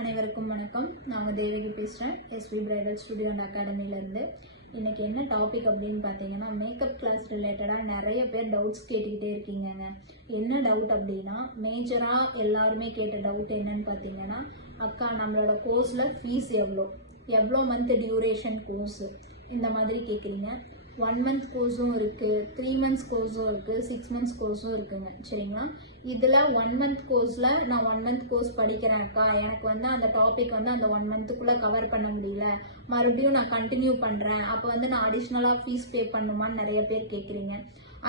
அனைவருக்கும் வணக்கம். நான் தேவகி பேசுகிறேன் எஸ்வி பிரைடல் ஸ்டுடியோ அண்ட் அகாடமிலேருந்து இன்றைக்கி என்ன டாபிக் அப்படின்னு பார்த்தீங்கன்னா மேக்கப் கிளாஸ் ரிலேட்டடாக நிறைய பேர் டவுட்ஸ் கேட்டுக்கிட்டே இருக்கீங்கங்க. என்ன டவுட் அப்படின்னா மேஜராக எல்லாருமே கேட்ட டவுட் என்னன்னு பார்த்தீங்கன்னா அக்கா நம்மளோட கோர்ஸில் ஃபீஸ் எவ்வளோ? எவ்வளோ மந்த் டியூரேஷன் கோர்ஸு இந்த மாதிரி கேட்குறீங்க ஒன் மந்த் கோர்ஸும் இருக்குது த்ரீ மந்த்ஸ் கோர்ஸும் இருக்குது சிக்ஸ் மந்த்ஸ் கோர்ஸும் இருக்குங்க. சரிங்களா? இதில் ஒன் மந்த் கோர்ஸில் நான் ஒன் மந்த் கோர்ஸ் படிக்கிறேன் அக்கா. எனக்கு வந்து அந்த டாபிக் வந்து அந்த ஒன் மந்த்துக்குள்ளே கவர் பண்ண முடியல. மறுபடியும் நான் கண்டினியூ பண்ணுறேன் அப்போ வந்து நான் அடிஷ்னலாக ஃபீஸ் பே பண்ணுமான்னு நிறைய பேர் கேட்குறீங்க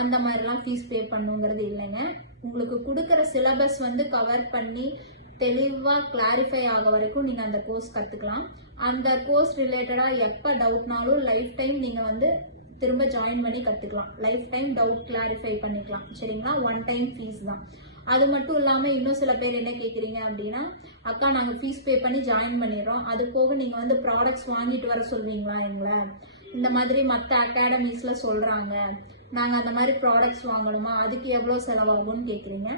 அந்த மாதிரிலாம் ஃபீஸ் பே பண்ணுங்கிறது இல்லைங்க. உங்களுக்கு கொடுக்குற சிலபஸ் வந்து கவர் பண்ணி தெளிவாக கிளாரிஃபை ஆக வரைக்கும் நீங்கள் அந்த கோர்ஸ் கற்றுக்கலாம் அந்த கோர்ஸ் ரிலேட்டடாக எப்போ டவுட்னாலும் லைஃப் டைம் நீங்கள் வந்து திரும்ப ஜாயின் பண்ணி கற்றுக்கலாம் லைஃப் டைம் டவுட் கிளாரிஃபை பண்ணிக்கலாம். சரிங்களா? ஒன் டைம் ஃபீஸ் தான். அது மட்டும் இல்லாமல் இன்னும் சில பேர் என்ன கேட்குறீங்க அப்படின்னா அக்கா நாங்கள் ஃபீஸ் பே பண்ணி ஜாயின் பண்ணிடுறோம். அது போக நீங்கள் வந்து ப்ராடக்ட்ஸ் வாங்கிட்டு வர சொல்வீங்களா எங்களை? இந்த மாதிரி மற்ற அகாடமிஸில் சொல்கிறாங்க நாங்கள் அந்த மாதிரி ப்ராடக்ட்ஸ் வாங்கணுமா? அதுக்கு எவ்வளோ செலவாகும்னு கேட்குறீங்க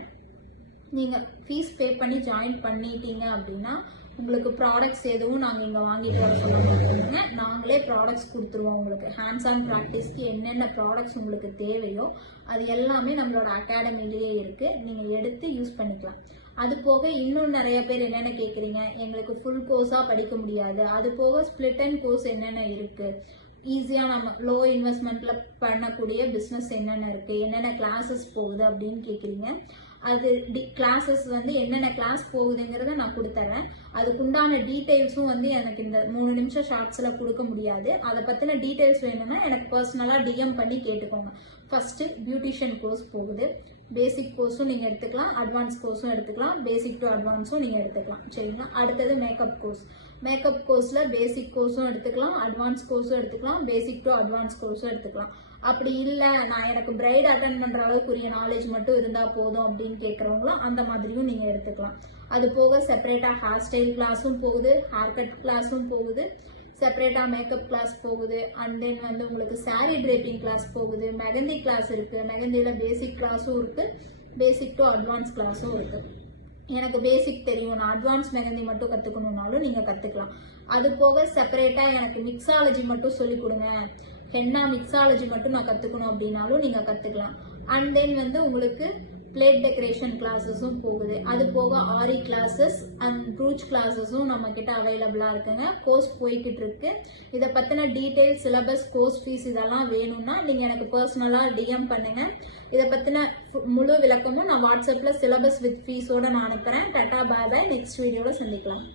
நீங்கள் ஃபீஸ் பே பண்ணி ஜாயின் பண்ணிட்டீங்க அப்படின்னா உங்களுக்கு ப்ராடக்ட்ஸ் எதுவும் நாங்கள் இங்கே வாங்கிட்டு வர சொல்ல நாங்களே ப்ராடக்ட்ஸ் கொடுத்துருவோம் உங்களுக்கு. ஹேண்ட்ஸ் ஆன் ப்ராக்டிஸ்க்கு என்னென்ன ப்ராடக்ட்ஸ் உங்களுக்கு தேவையோ அது எல்லாமே நம்மளோட அகாடமிலேயே இருக்குது நீங்கள் எடுத்து யூஸ் பண்ணிக்கலாம். அது போக இன்னும் நிறைய பேர் என்னென்ன கேட்குறீங்க எங்களுக்கு ஃபுல் கோர்ஸாக படிக்க முடியாது. அது போக ஸ்பிளிட் அண்ட் கோர்ஸ் என்னென்ன இருக்குது ஈஸியாக நம்ம லோ இன்வெஸ்ட்மெண்ட்டில் பண்ணக்கூடிய பிஸ்னஸ் என்னென்ன இருக்குது என்னென்ன கிளாஸஸ் போகுது அப்படின்னு கேட்குறீங்க அது டி கிளாஸஸ் வந்து என்னென்ன கிளாஸ் போகுதுங்கிறத நான் கொடுத்துட்றேன் அதுக்குண்டான டீட்டெயில்ஸும் வந்து எனக்கு இந்த மூணு நிமிஷம் ஷார்ட்ஸில் கொடுக்க முடியாது. அதை பற்றின டீட்டெயில்ஸ் வேணும்னா எனக்கு பர்சனலாக டிஎம் பண்ணி கேட்டுக்கோங்க. ஃபஸ்ட்டு பியூட்டிஷியன் கோர்ஸ் போகுது. பேசிக் கோர்ஸும் நீங்கள் எடுத்துக்கலாம். அட்வான்ஸ் கோர்ஸும் எடுத்துக்கலாம். பேசிக் டு அட்வான்ஸும் நீங்கள் எடுத்துக்கலாம். சரிங்களா? அடுத்தது மேக்கப் கோர்ஸ் மேக்கப் கோர்ஸில் பேசிக் கோர்ஸும் எடுத்துக்கலாம். அட்வான்ஸ் கோர்ஸும் எடுத்துக்கலாம். பேசிக் டு அட்வான்ஸ் கோர்ஸும் எடுத்துக்கலாம். அப்படி இல்லை நான் எனக்கு பிரைட் அட்டன் பண்ணுற அளவுக்குரிய நாலேஜ் மட்டும் இருந்தால் போதும் அப்படின்னு கேட்குறவங்களும் அந்த மாதிரியும் நீங்கள் எடுத்துக்கலாம். அது போக செப்பரேட்டாக ஹேர் ஸ்டைல் கிளாஸும் போகுது. ஹேர் கட் கிளாஸும் போகுது. செப்பரேட்டாக மேக்கப் கிளாஸ் போகுது. அண்ட் தென் வந்து உங்களுக்கு சாரீ ட்ரேப்பிங் கிளாஸ் போகுது. மெகந்தி கிளாஸ் இருக்குது மெகந்தியில் பேசிக் கிளாஸும் இருக்குது பேசிக் டு அட்வான்ஸ் கிளாஸும் இருக்குது எனக்கு பேசிக் தெரியும். நான் அட்வான்ஸ் மெகந்தி மட்டும் கற்றுக்கணுன்னாலும் நீங்கள் கற்றுக்கலாம் அது போக செப்பரேட்டாக எனக்கு மிக்ஸாலஜி மட்டும் சொல்லிக் கொடுங்க. ஹென்னா மிக்ஸாலஜி மட்டும் நான் கற்றுக்கணும் அப்படின்னாலும் நீங்கள் கற்றுக்கலாம் அண்ட் தென் வந்து உங்களுக்கு பிளேட் டெக்கரேஷன் கிளாஸஸும் போகுது. அது போக ஆரி கிளாஸஸ் அண்ட் ப்ரூச் கிளாஸஸும் நம்ம கிட்ட அவைலபிளாக இருக்குங்க. கோர்ஸ் போய்கிட்டு இருக்கு. இதை பற்றின டீட்டெயில் சிலபஸ் கோர்ஸ் ஃபீஸ் இதெல்லாம் வேணும்னா நீங்கள் எனக்கு பர்சனலாக டிஎம் பண்ணுங்க. இதை பற்றின முழு விளக்கமும் நான் வாட்ஸ்அப்பில் சிலபஸ் வித் ஃபீஸோடு நான் அனுப்புகிறேன் டாட்டா பாபாய் நெக்ஸ்ட் வீடியோவில் சந்திக்கலாம்.